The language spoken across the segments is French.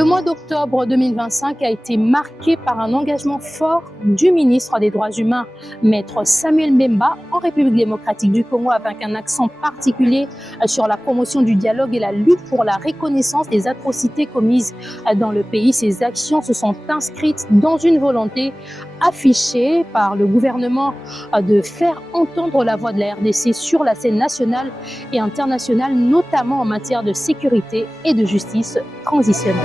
Le mois d'octobre 2025 a été marqué par un engagement fort du ministre des Droits humains, Maître Samuel Mbemba, en République démocratique du Congo, avec un accent particulier sur la promotion du dialogue et la lutte pour la reconnaissance des atrocités commises dans le pays. Ces actions se sont inscrites dans une volonté affichée par le gouvernement de faire entendre la voix de la RDC sur la scène nationale et internationale, notamment en matière de sécurité et de justice transitionnelle.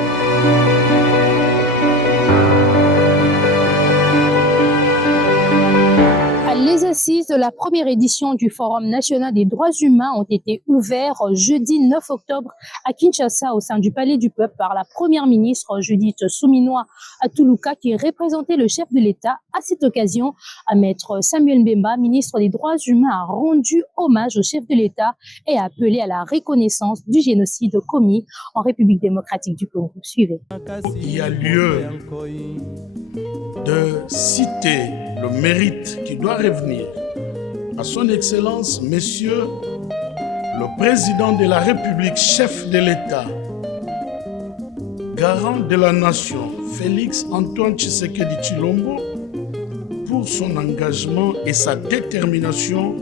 Les assises de la première édition du Forum national des droits humains ont été ouvertes jeudi 9 octobre à Kinshasa au sein du Palais du Peuple par la première ministre Judith Suminwa Tuluka, qui représentait le chef de l'État. À cette occasion, Maître Samuel Mbemba, ministre des droits humains, a rendu hommage au chef de l'État et a appelé à la reconnaissance du génocide commis en République démocratique du Congo. Suivez. Il y a lieu de citer le mérite qui doit revenir à son Excellence, Monsieur le Président de la République, chef de l'État, garant de la nation, Félix Antoine Tshisekedi Tshilombo, pour son engagement et sa détermination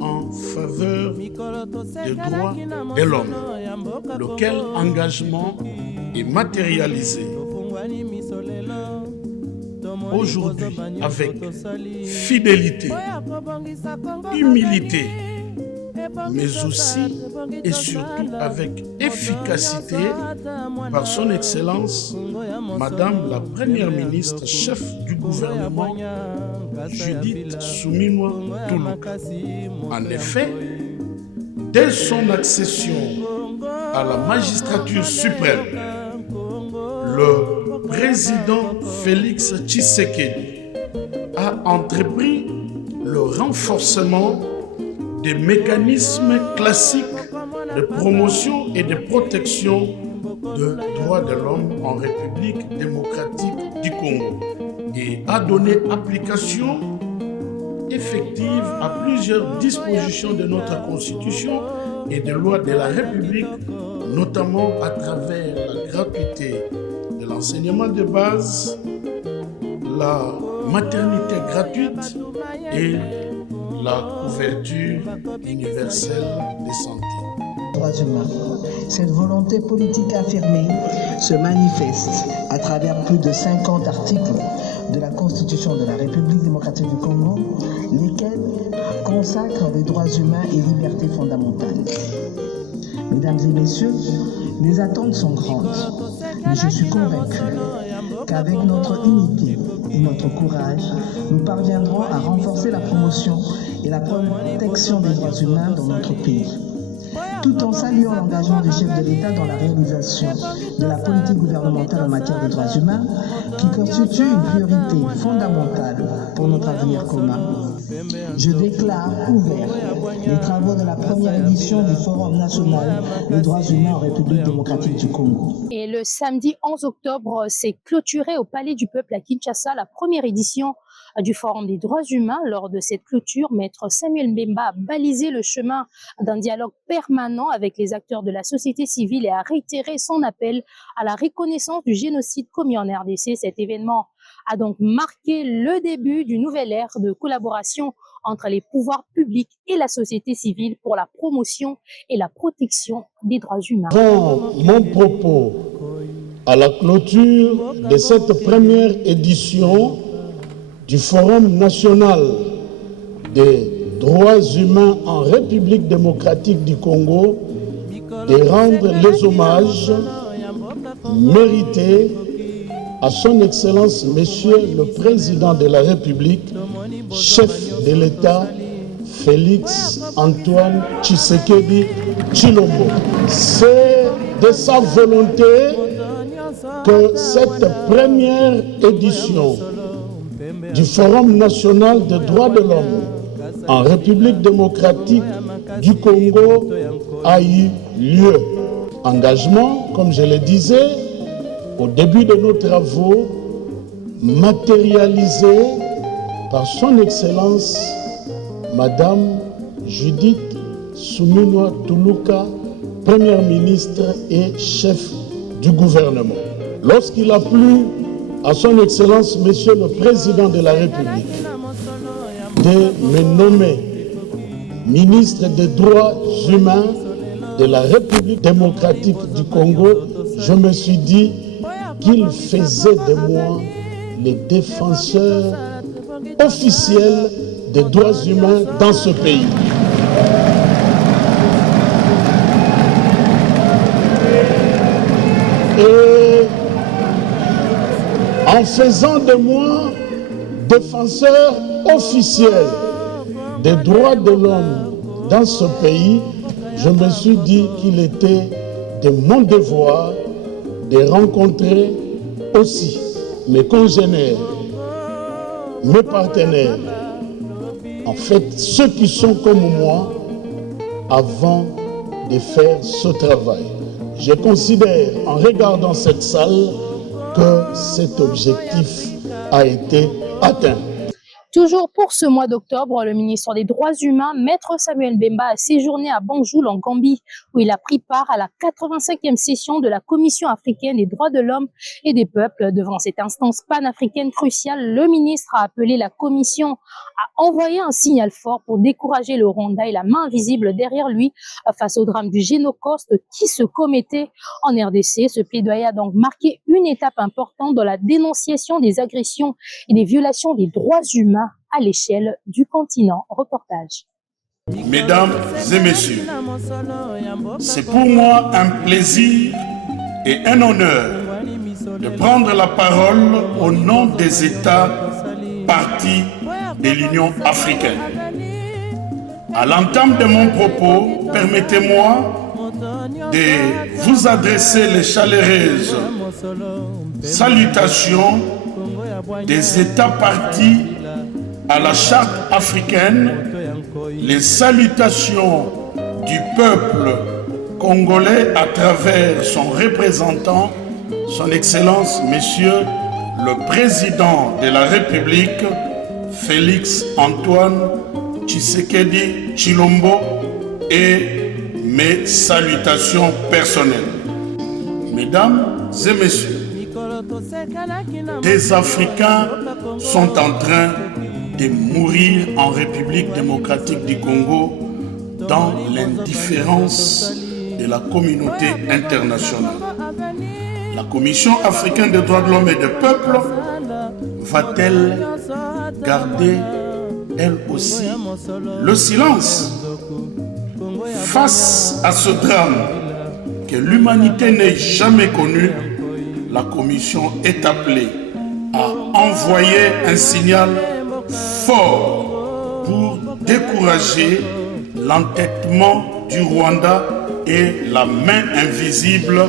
en faveur des droits de l'homme, lequel engagement est matérialisé aujourd'hui avec fidélité, humilité, mais aussi et surtout avec efficacité par son Excellence, Madame la Première ministre, chef du gouvernement, Judith Suminwa Tuluka. En effet, dès son accession à la magistrature suprême, le président Félix Tshisekedi a entrepris le renforcement des mécanismes classiques de promotion et de protection des droits de l'homme en République démocratique du Congo et a donné application effective à plusieurs dispositions de notre Constitution et des lois de la République, notamment à travers la gratuité de l'enseignement de base, la maternité gratuite et la couverture universelle de santé. Droits humains. Cette volonté politique affirmée se manifeste à travers plus de 50 articles de la Constitution de la République démocratique du Congo, lesquels consacrent les droits humains et libertés fondamentales. Mesdames et messieurs, les attentes sont grandes, mais je suis convaincu qu'avec notre unité et notre courage, nous parviendrons à renforcer la promotion et la protection des droits humains dans notre pays, tout en saluant l'engagement du chef de l'État dans la réalisation de la politique gouvernementale en matière de droits humains, qui constitue une priorité fondamentale pour notre avenir commun. Je déclare ouvert les travaux de la première édition du Forum national des droits humains en République démocratique du Congo. Et le samedi 11 octobre s'est clôturé au Palais du Peuple à Kinshasa la première édition du Forum des droits humains. Lors de cette clôture, Maître Samuel Mbemba a balisé le chemin d'un dialogue permanent avec les acteurs de la société civile et a réitéré son appel à la reconnaissance du génocide commis en RDC. Cet événement a donc marqué le début d'une nouvelle ère de collaboration entre les pouvoirs publics et la société civile pour la promotion et la protection des droits humains. Mon propos à la clôture de cette première édition du Forum national des droits humains en République démocratique du Congo, de rendre les hommages mérités à son Excellence, Monsieur le Président de la République, chef de l'État, Félix Antoine Tshisekedi Tshilombo. C'est de sa volonté que cette première édition du Forum national des droits de l'homme en République démocratique du Congo a eu lieu. Engagement, comme je le disais, au début de nos travaux, matérialisé par son Excellence, Madame Judith Suminwa Tuluka, Première ministre et chef du gouvernement. Lorsqu'il a plu à son Excellence, Monsieur le Président de la République, de me nommer ministre des Droits humains de la République démocratique du Congo, je me suis dit qu'il faisait de moi le défenseur officiel des droits humains dans ce pays. Et en faisant de moi défenseur officiel des droits de l'homme dans ce pays, je me suis dit qu'il était de mon devoir de rencontrer aussi mes congénères, mes partenaires, en fait ceux qui sont comme moi, avant de faire ce travail. Je considère, en regardant cette salle, que cet objectif a été atteint. Toujours pour ce mois d'octobre, le ministre des Droits humains, Maître Samuel Mbemba, a séjourné à Banjul en Gambie, où il a pris part à la 85e session de la Commission africaine des droits de l'homme et des peuples. Devant cette instance panafricaine cruciale, le ministre a appelé la Commission à envoyer un signal fort pour décourager le Rwanda et la main invisible derrière lui face au drame du Génocoste qui se commettait en RDC. Ce plaidoyer a donc marqué une étape importante dans la dénonciation des agressions et des violations des droits humains à l'échelle du continent. Reportage. Mesdames et messieurs, c'est pour moi un plaisir et un honneur de prendre la parole au nom des États partis de l'Union africaine. À l'entame de mon propos, permettez-moi de vous adresser les chaleureuses salutations des États partis à la Charte africaine, les salutations du peuple congolais à travers son représentant, son Excellence, Monsieur le Président de la République, Félix Antoine Tshisekedi Tshilombo, et mes salutations personnelles. Mesdames et messieurs, des Africains sont en train de mourir en République démocratique du Congo dans l'indifférence de la communauté internationale. La Commission africaine des droits de l'homme et des peuples va-t-elle garder, elle aussi, le silence face à ce drame que l'humanité n'ait jamais connu? La Commission est appelée à envoyer un signal fort pour décourager l'entêtement du Rwanda et la main invisible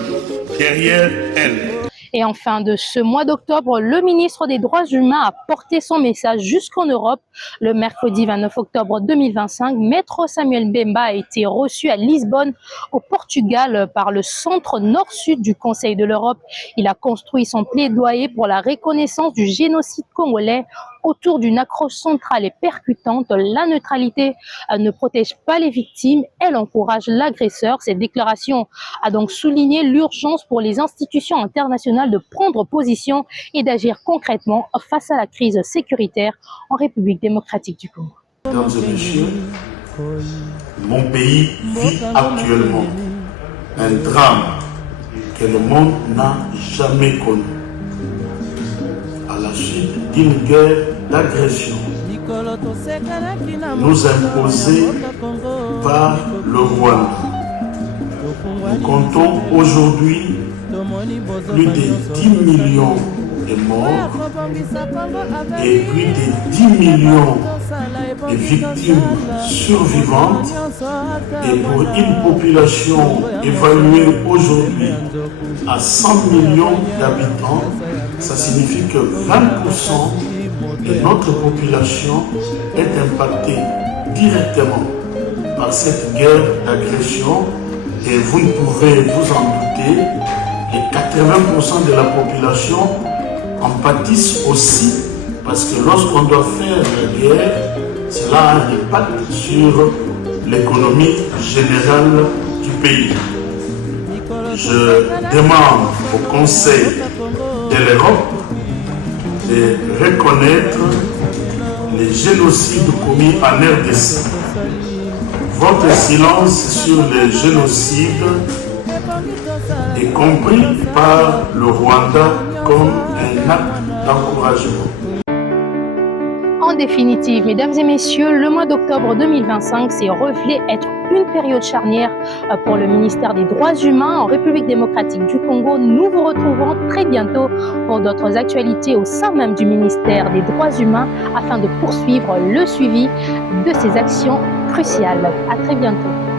derrière elle. Et en fin de ce mois d'octobre, le ministre des Droits humains a porté son message jusqu'en Europe. Le mercredi 29 octobre 2025, Maître Samuel Mbemba a été reçu à Lisbonne, au Portugal, par le centre nord-sud du Conseil de l'Europe. Il a construit son plaidoyer pour la reconnaissance du génocide congolais autour d'une accroche centrale et percutante. La neutralité ne protège pas les victimes, elle encourage l'agresseur. Cette déclaration a donc souligné l'urgence pour les institutions internationales de prendre position et d'agir concrètement face à la crise sécuritaire en République démocratique du Congo. Mesdames et messieurs, mon pays vit actuellement un drame que le monde n'a jamais connu. À la suite d'une guerre d'agression nous imposée par le Rwanda. Nous comptons aujourd'hui plus de 10 millions de morts et plus de 10 millions de victimes survivantes, et pour une population évaluée aujourd'hui à 100 millions d'habitants, ça signifie que 20% de notre population est impactée directement par cette guerre d'agression, et vous ne pouvez vous en douter, et 80% de la population en pâtissent aussi, parce que lorsqu'on doit faire la guerre, cela a un impact sur l'économie générale du pays. Je demande au Conseil de l'Europe de reconnaître les génocides commis en RDC. Votre silence sur les génocides est compris par le Rwanda comme un acte d'encouragement. En définitive, mesdames et messieurs, le mois d'octobre 2025 s'est révélé être une période charnière pour le ministère des Droits humains en République démocratique du Congo. Nous vous retrouvons très bientôt pour d'autres actualités au sein même du ministère des Droits humains afin de poursuivre le suivi de ces actions cruciales. À très bientôt.